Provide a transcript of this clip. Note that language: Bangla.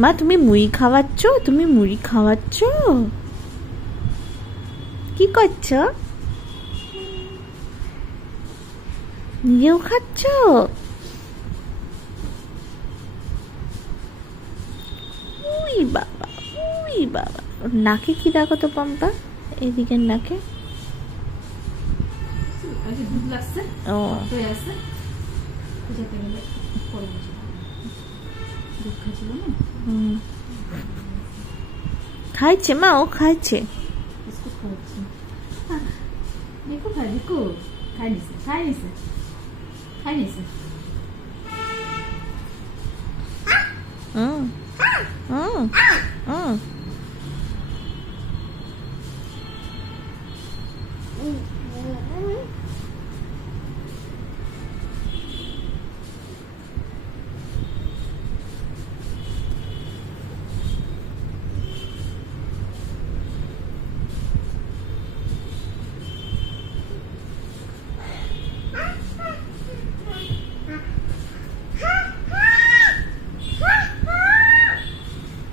মা তুমি মুড়ি খাওয়াচ্ছ? তুমি মুড়ি খাওয়াচ্ছ? কি করছ? নিজেও খাচ্ছ? উই বাবা, উই বাবা। নাকে কি দেখো তো পম্পা, এদিকের নাকে। ও খাইছে মা, ও খাইছে। হুম হুম হুম